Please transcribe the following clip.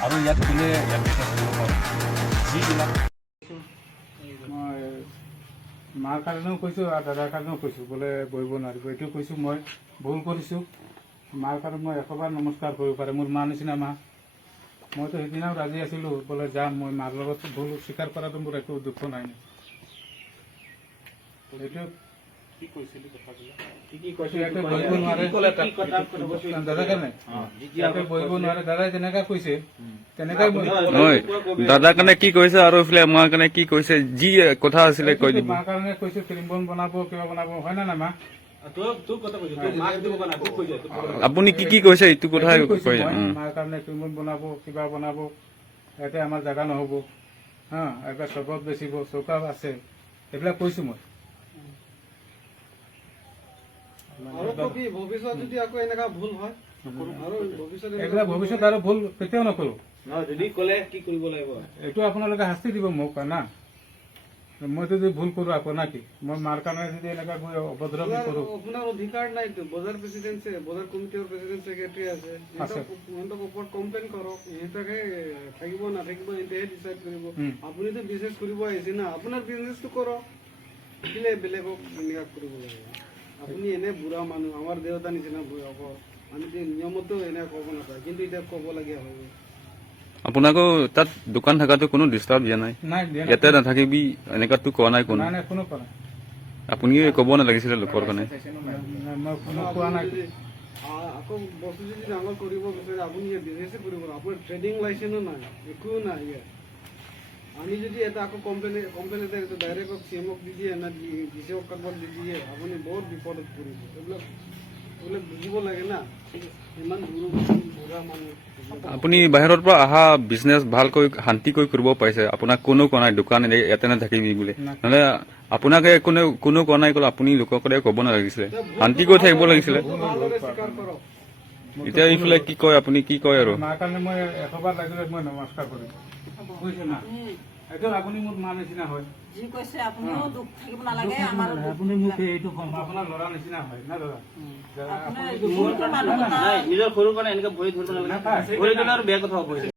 আৰু ইয়াত কোনে ইয়াত যিবিলাক মাৰ কাৰণেও কৈছোঁ আৰু দাদাৰ কাৰণেও কৈছোঁ বোলে বহিব নোৱাৰিব এইটো কৈছোঁ মই ভুল কৰিছোঁ মাৰ কাৰণে মই এশবাৰ নমস্কাৰ কৰিব পাৰে মোৰ মা নিচিনা মা মইতো সেইদিনাও ৰাজি আছিলোঁ বোলে যাম মই মাৰ লগত ভুল স্বীকাৰ কৰাটো মোৰ একো দুখ নাই এইটো কি কৈছিলোঁ দাদাই যেনেকৈ কৈছে তেনেকৈ দাদাৰ কাৰণে কি কৈছে আৰু এইফালে মাৰ কাৰণে কি কৈছে যি কথা আছিলে কৈ দিব মাৰ কাৰণে কৈছে ফিল্ম বন বনাব কিবা বনাব হয় না মা আপুনি কি কি কৈছে এইটো কথা মাৰ কাৰণে ফিল্ম বনাব কিবা বনাব ইয়াতে আমাৰ জেগা নহ'ব হা এবাৰ চবত বেচিব চৌকা আছে এইবিলাক কৈছোঁ মই ভৱিষ্যত আৰু ভুল কেতিয়াও নকৰো এইটো আপোনালোকে শাস্তি দিব মোক না মই যদি ভুল কৰো আকৌ নাকি মই মাৰ কাৰণে যদি এনেকুৱা অভদ্ৰ কৰো আপোনাৰ অধিকাৰ নাইতো বজাৰ প্ৰেসিডেন্ট বজাৰ কমিটিৰ প্ৰেসিডেন্ট সেক্ৰেটাৰী আছে ইহঁতক ওপৰত কমপ্লেইন কৰক ইহঁতকে থাকিব নাথাকিব ইহঁতেহে ডিচাইড কৰিব আপুনিতো বিজনেছ কৰিব আহিছে না আপোনাৰ বিজনেছটো কৰক কেলে বেলেগক এনেকুৱা কৰিব লাগে আপুনি এনে বুঢ়া মানুহ আমাৰ দেউতা নিচিনা বুঢ়া হ'ব আমি নিয়মতো এনে ক'ব নাপায় কিন্তু এতিয়া ক'বলগীয়া হয় আপোনাকো তাত দোকান থকাটো কোনো ডিষ্টাৰ্ব দিয়া নাই ইয়াতে নাথাকিবি এনেকুৱাতো কোৱা নাই কোনো আপুনি ক'ব নালাগিছিলে লোকৰ কাৰণে আকৌ বস্তু যদি ডাঙৰ কৰিব বিচাৰে আপুনি বিজনেছে কৰিব আপোনাৰ ট্ৰেডিং লাইচেন্সো নাই একো নাই ইয়াত আমি যদি এটা আকৌ কমপ্লেইন এটা ডাইৰেক্ট চিএমক দি দিয়ে না ডিচিঅক কাৰোবাক দি দিয়ে আপুনি বহুত বিপদত পৰিব এইবিলাক বুজিব লাগে না ইমান বুঢ়া মানুহ আপুনি বাহিৰৰ পৰা অহা বিজনেছ ভালকৈ শান্তিকৈ কৰিব পাৰিছে আপোনাক কোনো কোৱা নাই দোকান ইয়াতে নাথাকিবি বুলি নহ'লে আপোনাকে কোনো কোৱা নাই ক'লে আপুনি লোকসকলে ক'ব নালাগিছিলে শান্তিকৈ থাকিব লাগিছিলে এতিয়া এইফালে কি কয় আপুনি কি কয় আৰু মাৰ কাৰণে মই এশবাৰ লাগিলে মই নমস্কাৰ কৰিম বুজিছে না এইটো আপুনি মোৰ মা নিচিনা হয় যি কৈছে আপুনিও দুখ থাকিব নালাগে আমাৰ আপুনি মোক এইটো আপোনাৰ ল'ৰা নিচিনা হয় না দাদা নিজৰ সৰু কাৰণে এনেকৈ ভৰি ধৰিব নালাগে ভৰি ধৰিলে আৰু বেয়া কথা হ'ব